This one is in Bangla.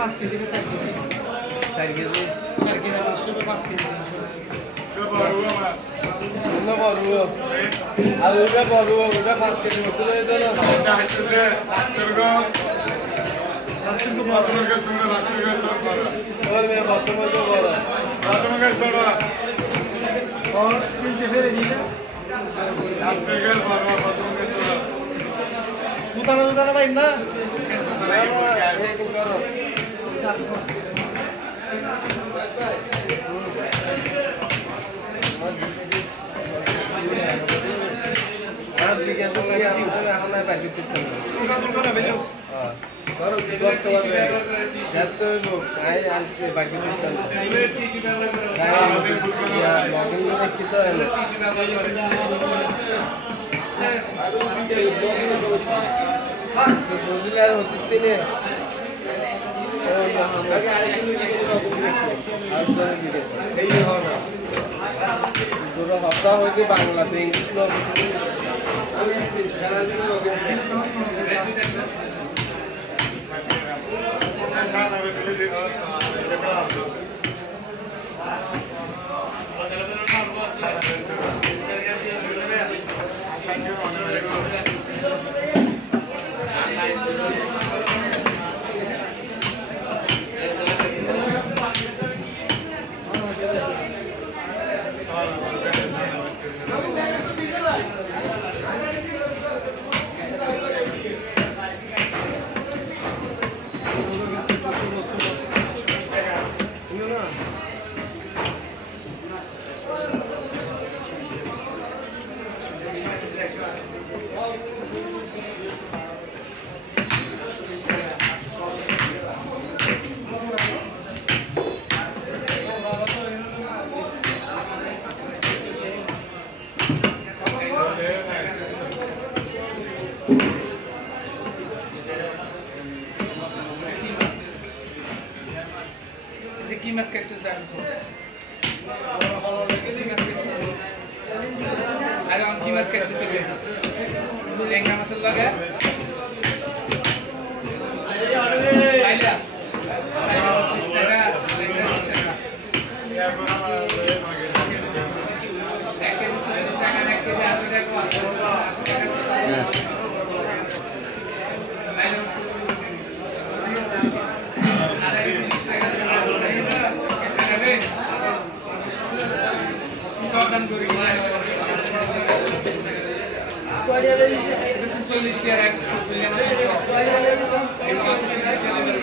5 কেজি 4 কেজি 4 কেজি 500 টাকা 5 KG No baru, aluga baru, udah pas kita betul itu loh. Langsung ke bawah. और मैं बातों में जो बोला बातों में कैसा रहा और फिर फिर ये लास्ट में बारवा बातों में कैसा रहा उतारा भाई ना आज बिकेस लगे আমরা এখন আর বাকি করতে না কোন ভ্যালু করো কষ্ট হবে যত লোক আই আনতে বাকি করতে না লগইন করে কি তো হলো তো বুঝলার হচ্ছে না পুরো হপ্তাহ হইতে বাংলাতে ইংলিশ লোক কি মাছ ক্যাকটাস দাম তো কি মাছ ক্যাকটাস আর আম কি মাছ ক্যাকটাস হবে লেঙ্গা মাছ লাগে আইলা আইলা 20 টাকা লেঙ্গা 20 টাকা এক কেজি 40 টাকা এক কেজি 80 টাকা আছে 80 টাকা তো আইলা দাম করে কিনা 40 টাকা এক বিলিয়ন আছে এই মাত্র 30 টাকা লেভেল